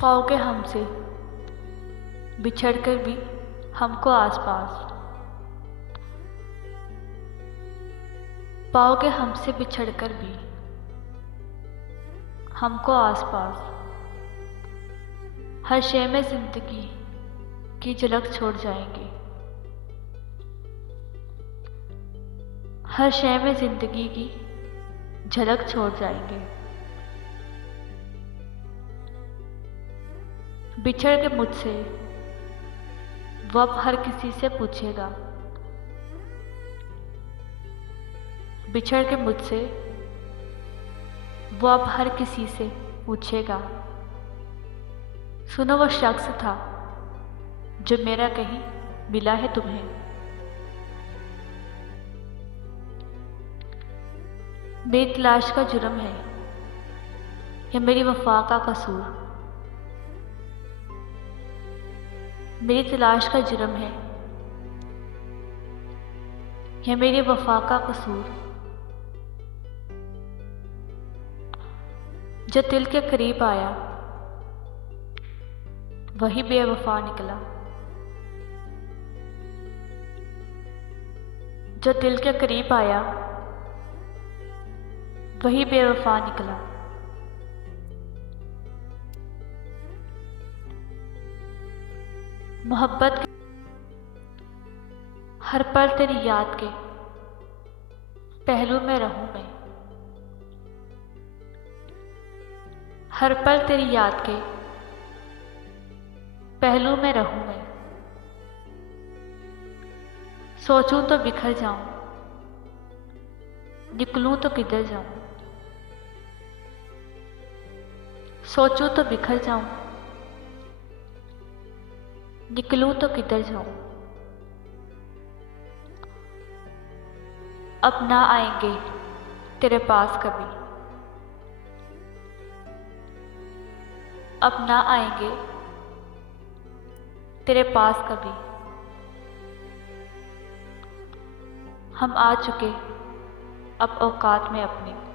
पाओगे हमसे बिछड़कर भी हमको आसपास, पाओगे हमसे बिछड़कर भी हमको आसपास। हर शय में जिंदगी की झलक छोड़ जाएंगे, हर शय में जिंदगी की झलक छोड़ जाएंगे। बिछड़ के मुझसे वो अब हर किसी से पूछेगा, बिछड़ के मुझसे वो अब हर किसी से पूछेगा। सुनो, वो शख्स था जो मेरा कहीं मिला है तुम्हें। मेरी तलाश का जुर्म है या मेरी वफा का कसूर, मेरी तलाश का जुर्म है या मेरी वफा का कसूर। जो दिल के करीब आया वही बेवफा निकला, जो दिल के करीब आया वही बेवफा निकला। मोहब्बत के हर पल तेरी याद के पहलू में रहूं मैं, हर पल तेरी याद के पहलू में रहूं मैं। सोचूं तो बिखर जाऊं, निकलूं तो किधर जाऊं। सोचूं तो बिखर जाऊं, निकलूं तो किधर जाऊं। अब ना आएंगे तेरे पास कभी, अब ना आएंगे तेरे पास कभी। हम आ चुके अब औकात में अपने।